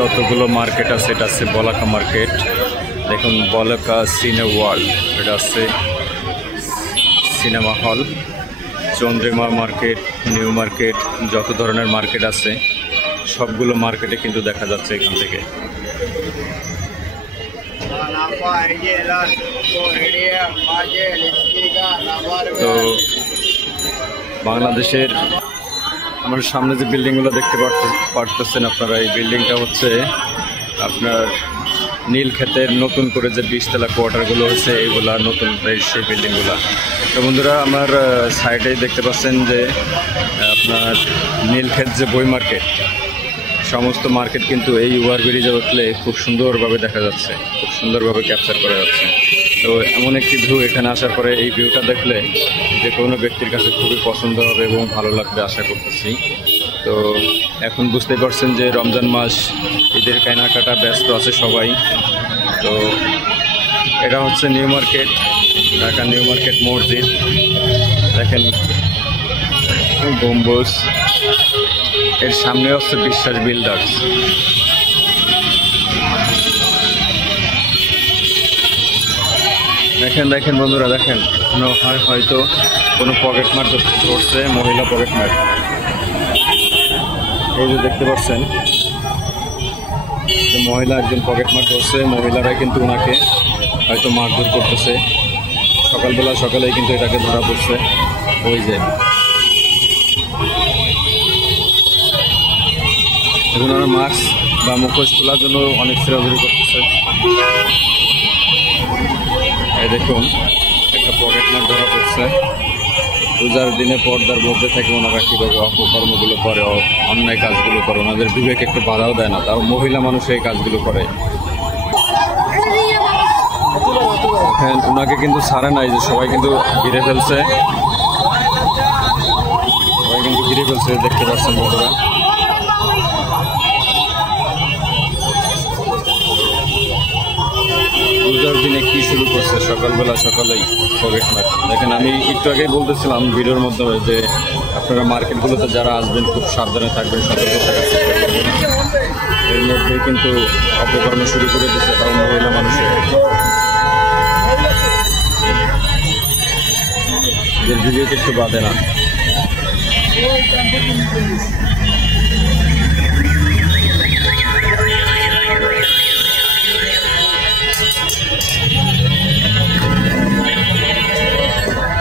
যতগুলো মার্কেট আছে এটা আছে বলাকা মার্কেট। দেখুন বলাকা সিনে ওয়ার্ল্ড, এটা আছে cinema hall. Chandrima market, new market, যত ধরনের মার্কেট আছে সবগুলো মার্কেটে কিন্তু দেখা যাচ্ছে এখান থেকে। তো বাংলাদেশের আমার সামনে যে বিল্ডিংগুলো দেখতে পারতেছেন আপনারা, এই বিল্ডিংটা হচ্ছে আপনার নীলক্ষেতের নতুন করে যে 20 তলা কোয়ার্টারগুলো হচ্ছে এইগুলা নতুন সেই বিল্ডিংগুলো। তো বন্ধুরা আমার সাইডেই দেখতে পাচ্ছেন যে আপনার নীলক্ষেত যে বই মার্কেট, সমস্ত মার্কেট কিন্তু এই ওভারব্রিজে উঠলে খুব সুন্দরভাবে দেখা যাচ্ছে, খুব সুন্দরভাবে ক্যাপচার করা যাচ্ছে। তো এমন একটি ভিউ, এখানে আসার পরে এই ভিউটা দেখলে যে কোনো ব্যক্তির কাছে খুবই পছন্দ হবে এবং ভালো লাগবে আশা করতেছি। তো এখন বুঝতে পারছেন যে রমজান মাস, ঈদের কেনাকাটা ব্যস্ত আছে সবাই। তো এটা হচ্ছে new market, Dhaka new market মসজিদ। দেখেন গম্বুজ, এর সামনে হচ্ছে বিশ্বাস বিল্ডার্স। দেখেন দেখেন বন্ধুরা, দেখেন হয়তো কোনো পকেট মার ধরছে, মহিলা পকেট মার। এই যে দেখতে পাচ্ছেন যে মহিলা একজন পকেট মার ধরছে, মহিলারা কিন্তু ওনাকে হয়তো মারধর করতেছে। সকালেই কিন্তু এটাকে ধরা পড়ছে। ওই যে এখন ওরা মাস্ক বা মুখোশ খোলার জন্য অনেক ছেড়াছড়ি করতেছে। এই দেখুন একটা পকেট মার ধরা পড়ছে। রোজার দিনে পর্দার মধ্যে থেকে ওনারা কীভাবে অপকর্মগুলো করে, অন্যায় কাজগুলো করে, ওনাদের বিবেক একটু বাধাও দেয় না, তাও মহিলা মানুষ এই কাজগুলো করে। ওনাকে কিন্তু ছাড়ে নাই, যে সবাই কিন্তু ঘিরে ফেলছে, দেখতে পাচ্ছেন বন্ধুরা। রোজার দিনে কি শুরু করছে, সকালেই পকেট মার। দেখেন আমি একটু আগেই বলতেছিলাম ভিডিওর মাধ্যমে যে আপনারা মার্কেটগুলোতে যারা আসবেন খুব সাবধানে থাকবেন, সতর্ক থাকার চেষ্টা করবেন। এর মধ্যেই কিন্তু অপকর্ম শুরু করে দিচ্ছে, তাও মহিলা মানুষের বিবেক একটু বাঁধে না।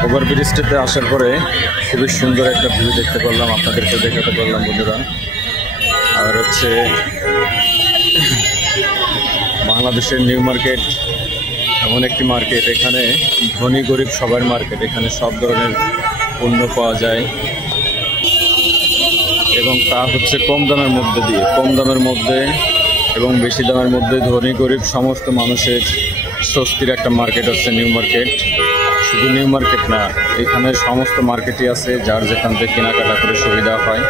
ওভারব্রিজটাতে আসার পরে খুবই সুন্দর একটা ভিউ দেখতে পারলাম, আপনাদেরকে দেখাতে পারলাম বন্ধুরা। আর হচ্ছে বাংলাদেশের নিউ মার্কেট এমন একটি মার্কেট, এখানে ধনী গরিব সবার মার্কেট। এখানে সব ধরনের পণ্য পাওয়া যায় এবং তা হচ্ছে কম দামের মধ্যে এবং বেশি দামের মধ্যে। ধনী গরিব সমস্ত মানুষের স্বস্তির একটা মার্কেট হচ্ছে নিউ মার্কেট। শুধু নিউ মার্কেট না, এখানে সমস্ত মার্কেটই আছে, যার যেখান থেকে কেনাকাটা করে সুবিধা হয়।